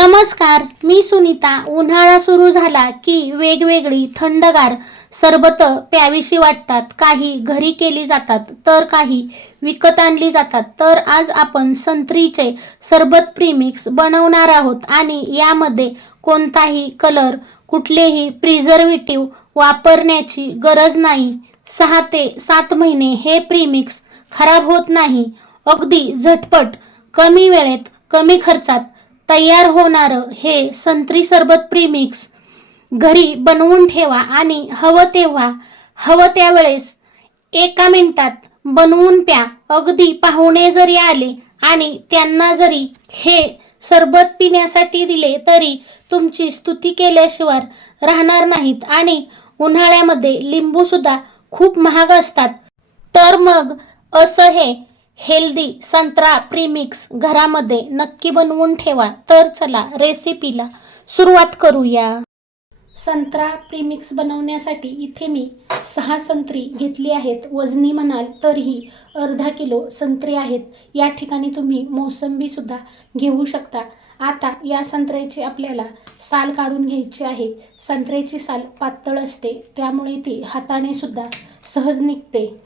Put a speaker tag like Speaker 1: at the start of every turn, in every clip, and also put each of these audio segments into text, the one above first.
Speaker 1: नमस्कार मी सुनीता. उन्हाळा सुरू झाला की वेगवेगळी थंडगार सरबत प्यावीशी वाटतात. काही घरी केली जातात तर काही विकत आणली जातात. तर आज आपण संत्रीचे सरबत प्रीमिक्स बनवणार आहोत आणि यामध्ये कोणताही कलर कुठलेही प्रिझर्वेटिव्ह वापरण्याची गरज नाही. सहा ते सात महिने हे प्रीमिक्स खराब होत नाही. अगदी झटपट कमी वेळेत कमी खर्चात तयार होणारं हे संत्री सरबत प्रीमिक्स घरी बनवून ठेवा आणि हवं तेव्हा हवं त्यावेळेस एका मिनिटात बनवून प्या. अगदी पाहुणे जरी आले आणि त्यांना जरी हे सरबत पिण्यासाठी दिले तरी तुमची स्तुती केल्याशिवाय राहणार नाहीत आणि उन्हाळ्यामध्ये लिंबूसुद्धा खूप महाग असतात. तर मग असं हे हेल्दी संत्रा प्रीमिक्स घरामध्ये नक्की बनवून ठेवा. तर चला रेसिपीला सुरुवात करूया. संत्रा प्रीमिक्स बनवण्यासाठी इथे मी सहा संत्री घेतली आहेत. वजनी म्हणाल तरीही अर्धा किलो संत्री आहेत. या ठिकाणी तुम्ही मोसंबीसुद्धा घेऊ शकता. आता या संत्र्याची आपल्याला साल काढून घ्यायची आहे. संत्र्याची साल पातळ असते त्यामुळे ती हाताने सुद्धा सहज निघते.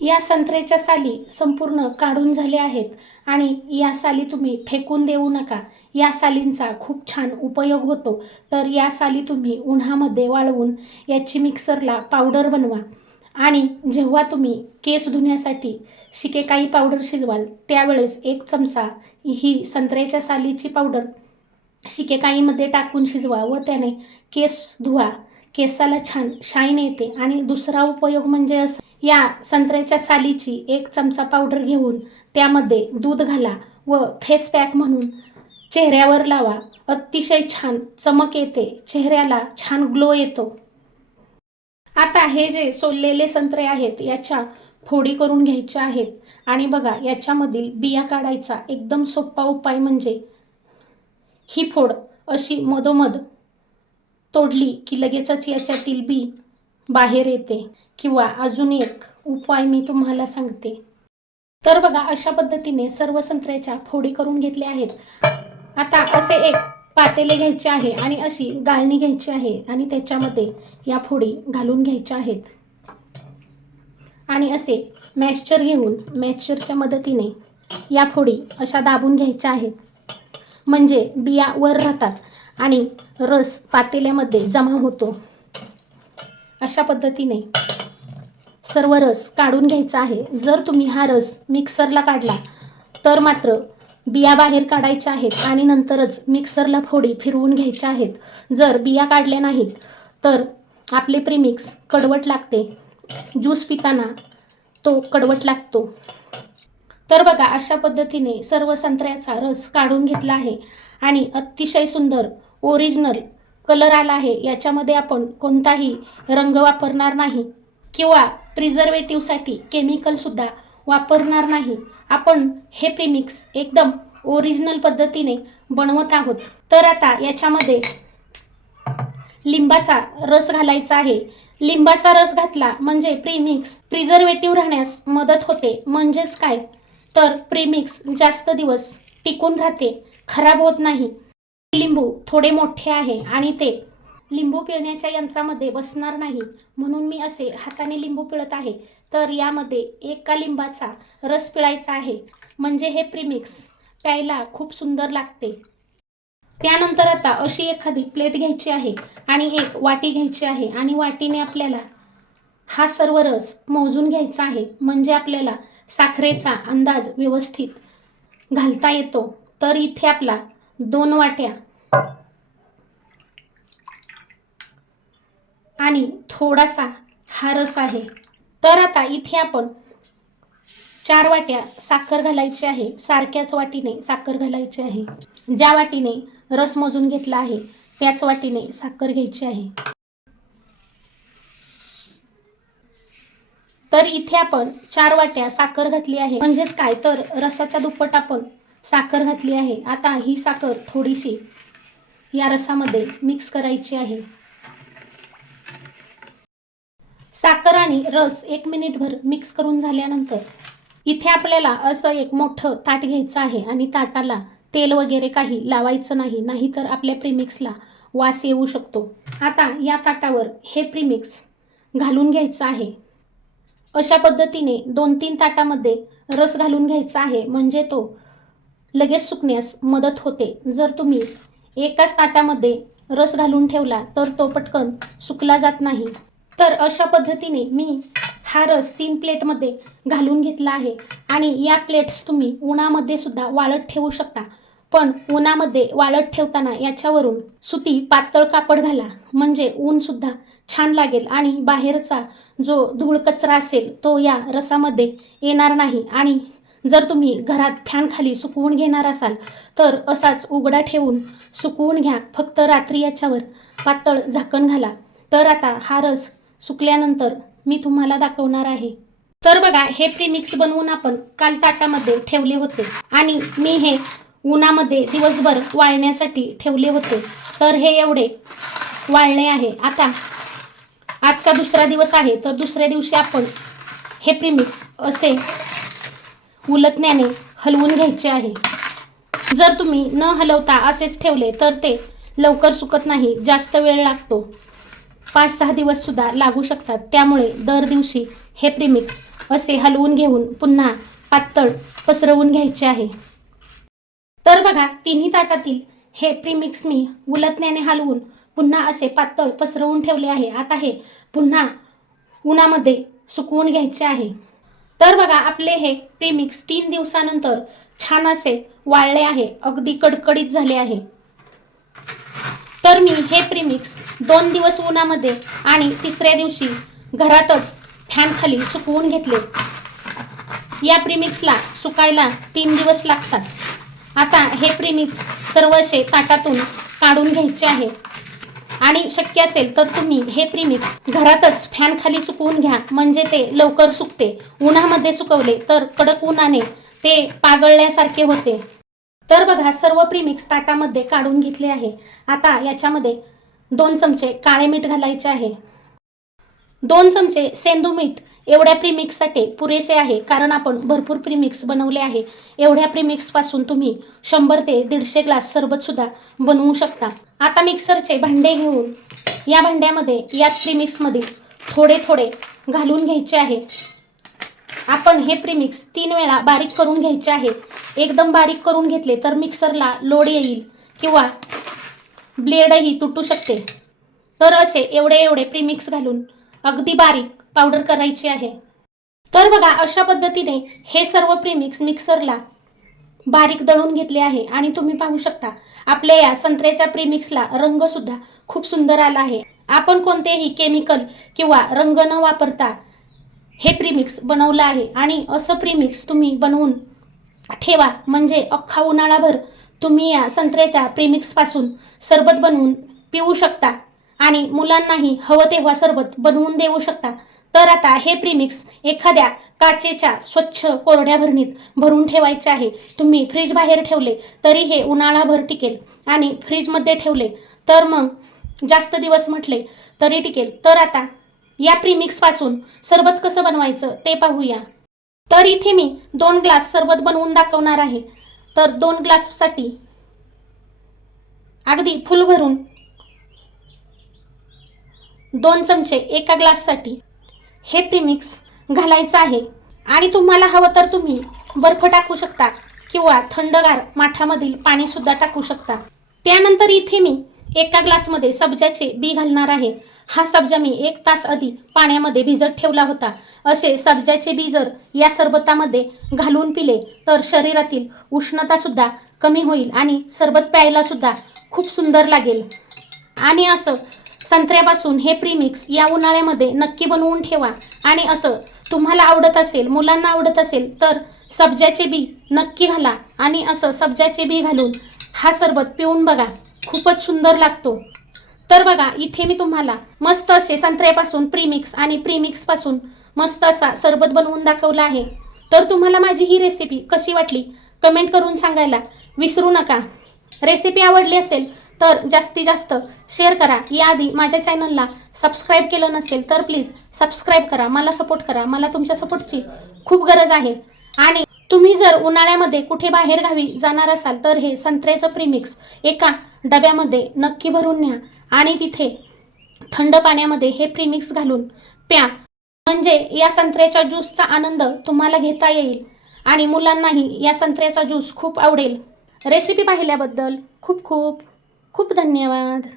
Speaker 1: या संत्र्याच्या साली संपूर्ण काढून झाल्या आहेत आणि या साली तुम्ही फेकून देऊ नका. या सालींचा खूप छान उपयोग होतो. तर या साली तुम्ही उन्हामध्ये वाळवून याची मिक्सरला पावडर बनवा. आणि जेव्हा तुम्ही केस धुण्यासाठी शिकेकाई पावडर शिजवाल त्यावेळेस एक चमचा ही संत्र्याच्या सालीची पावडर शिकेकाईमध्ये टाकून शिजवा व त्याने केस धुवा. केसाला छान शाईन येते आणि दुसरा उपयोग म्हणजे असं या संत्र्याच्या सालीची एक चमचा पावडर घेऊन त्यामध्ये दूध घाला व फेस पॅक म्हणून चेहऱ्यावर लावा. अतिशय छान चमक येते. चेहऱ्याला छान ग्लो येतो. आता हे जे सोललेले संत्रे आहेत याच्या फोडी करून घ्यायच्या आहेत. आणि बघा याच्यामधील बिया काढायचा एकदम सोपा उपाय म्हणजे ही फोड अशी मधोमध तोडली की लगेचच याच्यातील बी बाहेर येते किंवा अजून एक उपाय मी तुम्हाला सांगते. तर बघा अशा पद्धतीने सर्व संत्र्याच्या फोडी करून घेतल्या आहेत. आता असे एक पातेले घ्यायचे आहे आणि अशी गाळणी घ्यायची आहे आणि त्याच्यामध्ये या फोडी घालून घ्यायच्या आहेत. आणि असे मॅश्चर घेऊन मॅश्चरच्या मदतीने या फोडी अशा दाबून घ्यायच्या आहेत. म्हणजे बिया वर राहतात आणि रस पातेल्यामध्ये जमा होतो. अशा पद्धतीने सर्व रस काढून घ्यायचा आहे. जर तुम्ही हा रस मिक्सरला काढला तर मात्र बिया बाहेर काढायच्या आहेत आणि नंतरच मिक्सरला फोडी फिरवून घ्यायच्या आहेत. जर बिया काढल्या नाहीत तर आपले प्रीमिक्स कडवट लागते. ज्यूस पिताना तो कडवट लागतो. तर बघा अशा पद्धतीने सर्व संत्र्याचा रस काढून घेतला आहे. आणि अतिशय सुंदर ओरिजिनल कलर आला आहे याच्यामध्ये आपण कोणताही रंग वापरणार नाही. किंवा प्रिझर्वेटिव्हसाठी केमिकलसुद्धा वापरणार नाही. आपण हे प्रिमिक्स एकदम ओरिजिनल पद्धतीने बनवत आहोत. तर आता याच्यामध्ये लिंबाचा रस घालायचा आहे. लिंबाचा रस घातला म्हणजे प्रीमिक्स प्रिझर्वेटिव्ह राहण्यास मदत होते. म्हणजेच काय? तर प्रीमिक्स जास्त दिवस टिकून राहते खराब होत नाही. लिंबू थोडे मोठे आहे आणि ते लिंबू पिळण्याच्या यंत्रामध्ये बसणार नाही. म्हणून मी असे हाताने लिंबू पिळत आहे. तर यामध्ये एका लिंबाचा रस पिळायचा आहे. म्हणजे हे प्रीमिक्स प्यायला खूप सुंदर लागते. त्यानंतर आता अशी एखादी प्लेट घ्यायची आहे आणि एक वाटी घ्यायची आहे आणि वाटीने आपल्याला हा सर्व रस मोजून घ्यायचा आहे. म्हणजे आपल्याला साखरेचा अंदाज व्यवस्थित घालता येतो. तर इथे आपला दोन वाट्या. आणि थोडासा हा रस आहे. तर आता इथे आपण चार वाट्या साखर घालायची आहे. सारख्याच वाटीने साखर घालायची आहे. ज्या वाटीने रस मोजून घेतला आहे त्याच वाटीने साखर घ्यायची आहे. तर इथे आपण चार वाट्या साखर घातली आहे. म्हणजेच काय? तर रसाच्या दुप्पट आपण साखर घातली आहे. आता ही साखर थोडीशी या रसामध्ये मिक्स करायची आहे. साखर आणि रस एक मिनिटभर मिक्स करून झाल्यानंतर इथे आपल्याला असं एक मोठं ताट घ्यायचं आहे आणि ताटाला तेल वगैरे काही लावायचं नाही नाहीतर आपल्या प्रीमिक्सला वास येऊ शकतो. आता या ताटावर हे प्रीमिक्स घालून घ्यायचं आहे. अशा पद्धतीने दोन तीन ताटामध्ये रस घालून घ्यायचा आहे. म्हणजे तो लगेच सुकण्यास मदत होते. जर तुम्ही एकाच ताटामध्ये रस घालून ठेवला तर तो पटकन सुकला जात नाही. तर अशा पद्धतीने मी हा रस तीन प्लेटमध्ये घालून घेतला आहे आणि या प्लेट्स तुम्ही उन्हामध्ये सुद्धा वाळत ठेवू शकता. पण उन्हामध्ये वाळत ठेवताना याच्यावरून सुती पातळ कापड घाला. म्हणजे ऊनसुद्धा छान लागेल आणि बाहेरचा जो धूळ कचरा असेल तो या रसामध्ये येणार नाही आणि जर तुम्ही घरात फॅनखाली सुकवून घेणार असाल तर असाच उघडा ठेवून सुकवून घ्या. फक्त रात्री याच्यावर पातळ झाकण घाला. तर आता हा रस सुकल्यानंतर मी तुम्हाला दाखवणार आहे. तर बघा हे प्रीमिक्स बनवून आपण काल ताटामध्ये ठेवले होते आणि मी हे उन्हामध्ये दिवसभर वाळण्यासाठी ठेवले होते. तर हे एवढे वाळले आहे. आता आजचा दुसरा दिवस आहे तर दुसऱ्या दिवशी आपण हे प्रीमिक्स असे उलटण्याने हलवून घ्यायचे आहे. जर तुम्ही न हलवता असेच ठेवले तर ते लवकर सुकत नाही जास्त वेळ लागतो. पाच सहा दिवससुद्धा लागू शकतात. त्यामुळे दर दिवशी हे प्रिमिक्स असे हलवून घेऊन पुन्हा पातळ पसरवून घ्यायचे आहे. तर बघा तिन्ही ताटातील हे प्रिमिक्स मी उलटण्याने हलवून पुन्हा असे पातळ पसरवून ठेवले आहे. आता हे पुन्हा उन्हामध्ये सुकवून घ्यायचे आहे. तर बघा आपले हे प्रीमिक्स तीन दिवसानंतर छान असे वाळले आहे अगदी कडकडीत झाले आहे. तर मी हे प्रीमिक्स दोन दिवस उन्हामध्ये आणि तिसऱ्या दिवशी घरातच फॅनखाली सुकवून घेतले. या प्रीमिक्सला सुकायला तीन दिवस लागतात. आता हे प्रीमिक्स सर्व असे ताटातून काढून घ्यायचे आहे. आणि शक्य असेल तर तुम्ही हे प्रीमिक्स घरातच फॅन खाली सुकवून घ्या. म्हणजे ते लवकर सुकते. उन्हामध्ये सुकवले तर कडक उन्हाने ते पागळल्यासारखे होते. तर बघा सर्व प्रीमिक्स ताटामध्ये काढून घेतले आहे. आता याच्यामध्ये दोन चमचे काळे मीठ घालायचे आहे. दोन चमचे सेंदू मीठ एवढ्या प्रीमिक्ससाठी पुरेसे आहे कारण आपण भरपूर प्रीमिक्स बनवले आहे. एवढ्या प्रीमिक्सपासून तुम्ही शंभर ते दीडशे ग्लास सरबतसुद्धा बनवू शकता. आता मिक्सरचे भांडे घेऊन या भांड्यामध्ये याच प्रीमिक्समध्ये थोडे थोडे घालून घ्यायचे आहे. आपण हे प्रीमिक्स तीन वेळा बारीक करून घ्यायचे आहे. एकदम बारीक करून घेतले तर मिक्सरला लोड येईल किंवा ब्लेडही तुटू शकते. तर असे एवढे एवढे प्रीमिक्स घालून अगदी बारीक पावडर करायची आहे. तर बघा अशा पद्धतीने हे सर्व प्रीमिक्स मिक्सरला बारीक दळून घेतले आहे. आणि तुम्ही पाहू शकता आपल्या या संत्र्याच्या प्रीमिक्सला रंगसुद्धा खूप सुंदर आला आहे. आपण कोणतेही केमिकल किंवा रंग न वापरता हे प्रीमिक्स बनवलं आहे. आणि असं प्रीमिक्स तुम्ही बनवून ठेवा. म्हणजे अख्खा उन्हाळाभर तुम्ही या संत्र्याच्या प्रीमिक्सपासून सरबत बनवून पिऊ शकता. आणि मुलांनाही हवं तेव्हा सरबत बनवून देऊ शकता. तर आता हे प्रीमिक्स एखाद्या काचेच्या स्वच्छ कोरड्या भरणीत भरून ठेवायचे आहे. तुम्ही फ्रीज बाहेर ठेवले तरी हे उन्हाळाभर टिकेल आणि फ्रीजमध्ये ठेवले तर मग जास्त दिवस म्हटले तरी टिकेल. तर आता या प्रीमिक्सपासून सरबत कसं बनवायचं ते पाहूया. तर इथे मी दोन ग्लास सरबत बनवून दाखवणार आहे. तर दोन ग्लाससाठी अगदी फुल भरून दोन चमचे एका ग्लाससाठी. हे प्रीमिक्स घालायचं आहे. आणि तुम्हाला हवं तर तुम्ही बर्फ टाकू शकता किंवा थंडगार माठामधील पाणीसुद्धा टाकू शकता. त्यानंतर इथे मी एका ग्लासमध्ये सब्जाचे बी घालणार आहे. हा सब्जा मी एक तास आधी पाण्यामध्ये भिजत ठेवला होता. असे सब्जाचे बी जर या सरबतामध्ये घालून पिले तर शरीरातील उष्णतासुद्धा कमी होईल आणि सरबत प्यायलासुद्धा खूप सुंदर लागेल. आणि असं संत्र्यापासून हे प्रीमिक्स या उन्हाळ्यामध्ये नक्की बनवून ठेवा. आणि असं तुम्हाला आवडत असेल मुलांना आवडत असेल तर सब्जाचे बी नक्की घाला. आणि असं सब्जाचे बी घालून हा सरबत पिऊन बघा. खूपच सुंदर लागतो. तर बघा इथे मी तुम्हाला मस्त असे संत्र्यापासून प्रीमिक्स आणि प्रीमिक्सपासून मस्त असा सरबत बनवून दाखवला आहे. तर तुम्हाला माझी ही रेसिपी कशी वाटली? कमेंट करून सांगायला विसरू नका. रेसिपी आवडली असेल तर जास्तीत जास्त शेअर करा. याआधी माझ्या चॅनलला सबस्क्राईब केलं नसेल तर प्लीज सबस्क्राईब करा. मला सपोर्ट करा. मला तुमच्या सपोर्टची खूप गरज आहे. आणि तुम्ही जर उन्हाळ्यामध्ये कुठे बाहेर गावी जाणार असाल तर हे संत्र्याचं प्रीमिक्स एका डब्यामध्ये नक्की भरून न्या. आणि तिथे थंड पाण्यामध्ये हे प्रीमिक्स घालून प्या. म्हणजे या संत्र्याच्या ज्यूसचा आनंद तुम्हाला घेता येईल. आणि मुलांनाही या संत्र्याचा ज्यूस खूप आवडेल. रेसिपी पाहिल्याबद्दल खूप खूप खूप धन्यवाद.